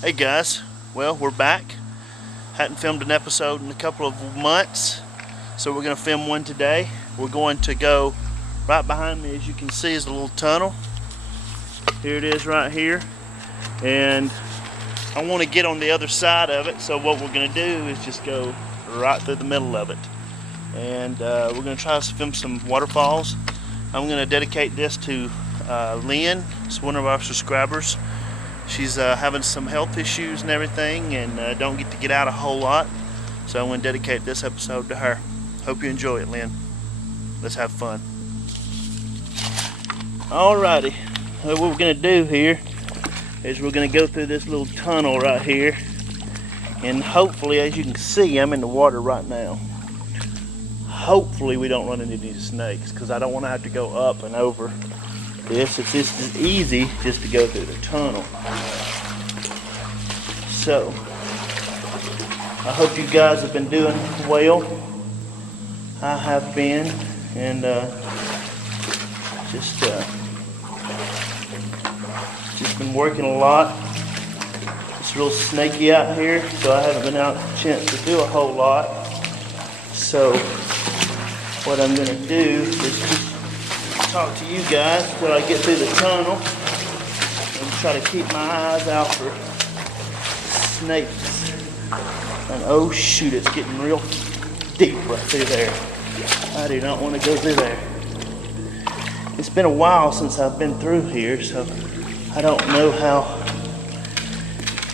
Hey guys, well, we're back. Hadn't filmed an episode in a couple of months, so we're going to film one today. We're going to go right behind me, as you can see, is a little tunnel. Here it is right here, and I want to get on the other side of it, so what we're going to do is just go right through the middle of it. And we're going to try to film some waterfalls. I'm going to dedicate this to Lynn. It's one of our subscribers. She's having some health issues and everything, and don't get to get out a whole lot. So I'm going to dedicate this episode to her. Hope you enjoy it, Lynn. Let's have fun. Alrighty, what we're going to do here is we're going to go through this little tunnel right here. And hopefully, as you can see, I'm in the water right now. Hopefully we don't run into these snakes, because I don't want to have to go up and over this. It's just easy just to go through the tunnel. So I hope you guys have been doing well. I have been, and just been working a lot. It's real snaky out here, so I haven't been out a chance to do a whole lot. So what I'm going to do is just talk to you guys till I get through the tunnel and try to keep my eyes out for snakes. And oh shoot, it's getting real deep right through there. I do not want to go through there. It's been a while since I've been through here, so I don't know how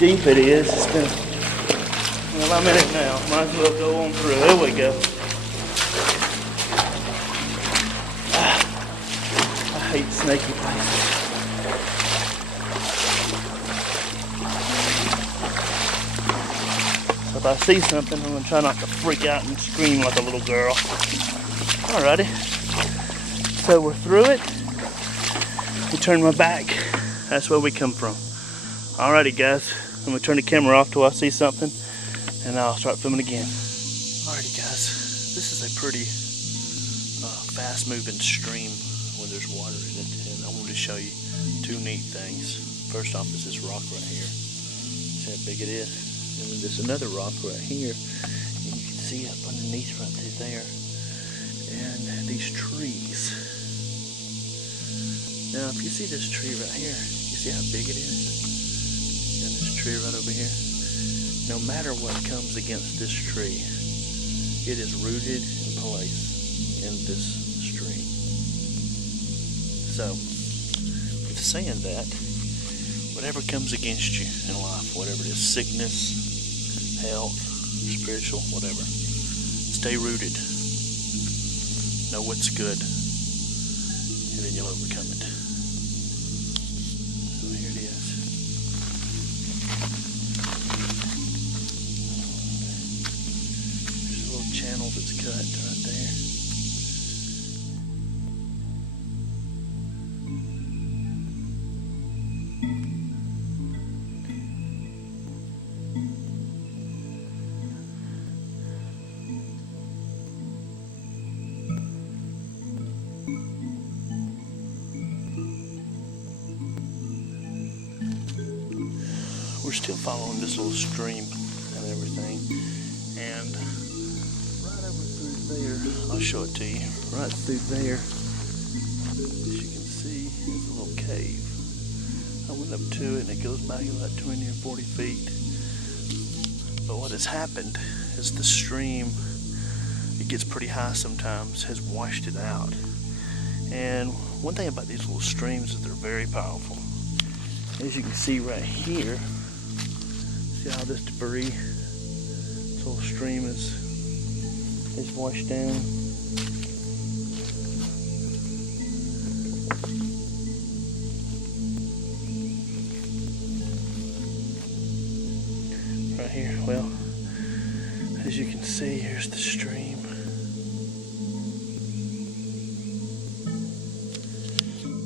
deep it is. It's been, well, I'm in it now. Might as well go on through. There we go. I hate snaky places. So if I see something, I'm going to try not to freak out and scream like a little girl. Alrighty. So we're through it. We turn my back. That's where we come from. Alrighty guys, I'm going to turn the camera off till I see something, and I'll start filming again. Alrighty guys, this is a pretty fast moving stream when there's water in it, and I wanted to show you two neat things. First off is this rock right here. See how big it is? And then there's another rock right here, and you can see up underneath right through there. And these trees. Now if you see this tree right here, you see how big it is? And this tree right over here. No matter what comes against this tree, it is rooted in place in this stream. So, with saying that, whatever comes against you in life, whatever it is, sickness, health, spiritual, whatever, stay rooted. Know what's good, and then you'll overcome it. So here it is. There's a little channel that's cut right there. We're still following this little stream and everything, and right over through there, I'll show it to you, right through there, as you can see, is a little cave. I went up to it and it goes back about 20 or 40 feet, but what has happened is the stream, it gets pretty high sometimes, has washed it out. And one thing about these little streams is they're very powerful. As you can see right here, see how this debris, this little stream is washed down. Right here, well, as you can see, here's the stream.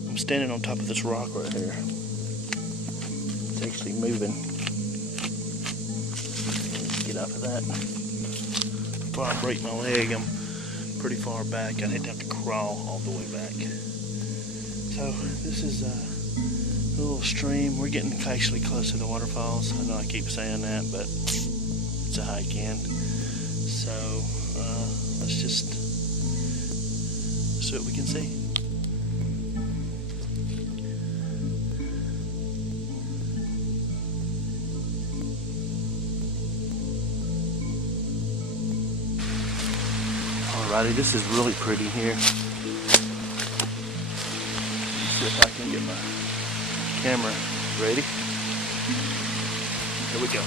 I'm standing on top of this rock right here. It's actually moving. Get off of that. Before I break my leg, I'm pretty far back. I didn't have to crawl all the way back. So this is A little stream. We're getting actually close to the waterfalls. I know I keep saying that, but it's a hike in. So let's just see what we can see. Alrighty, this is really pretty here. Let's see if I can get my camera ready. Here we go.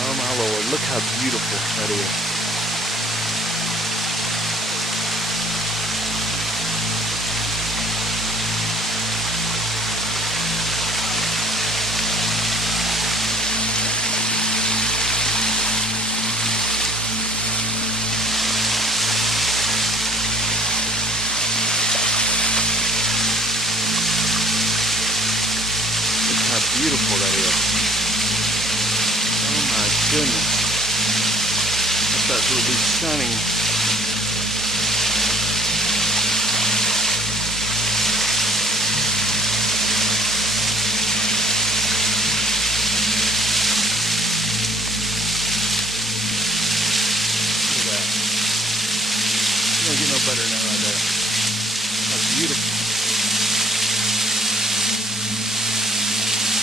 Oh my Lord, look how beautiful that is. Look how beautiful that is. Oh my goodness. I thought it would be stunning. Look at that. You don't get no better than that right there. That's beautiful.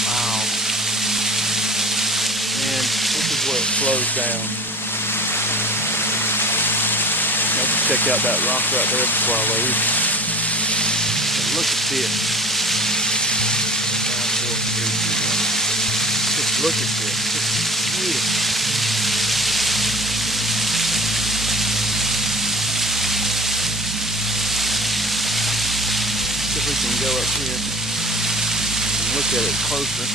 Wow. And this is where it flows down. Let's check out that rock right there before I leave. And look at this. 5, 4, 3, 2, 1. Just look at this. This is beautiful. See if we can go up here and look at it closer.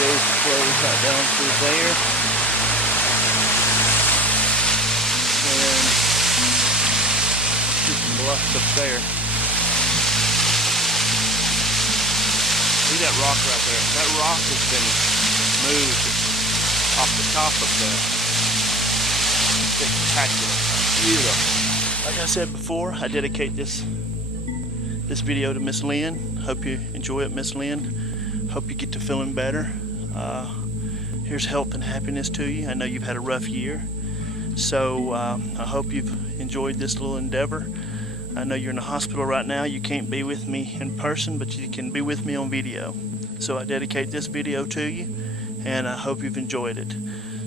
Goes flows right down through there, and see some bluffs up there. See that rock right there? That rock has been moved off the top of the spectacular, beautiful. Like I said before, I dedicate this video to Miss Lynn. Hope you enjoy it, Miss Lynn. Hope you get to feeling better. Here's health and happiness to you. I know you've had a rough year, so I hope you've enjoyed this little endeavor. I know you're in the hospital right now. You can't be with me in person, but you can be with me on video. So I dedicate this video to you, and I hope you've enjoyed it.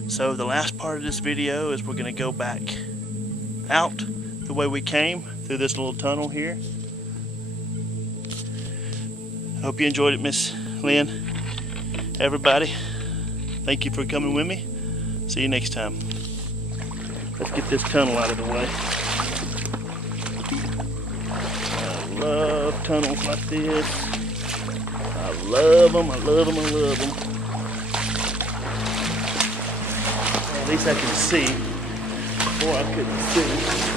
So the last part of this video is we're going to go back out the way we came through this little tunnel here. I hope you enjoyed it, Miss Lynn. Everybody, thank you for coming with me. See you next time. Let's get this tunnel out of the way. I love tunnels like this. I love them, I love them, I love them. At least I can see. Before I couldn't see.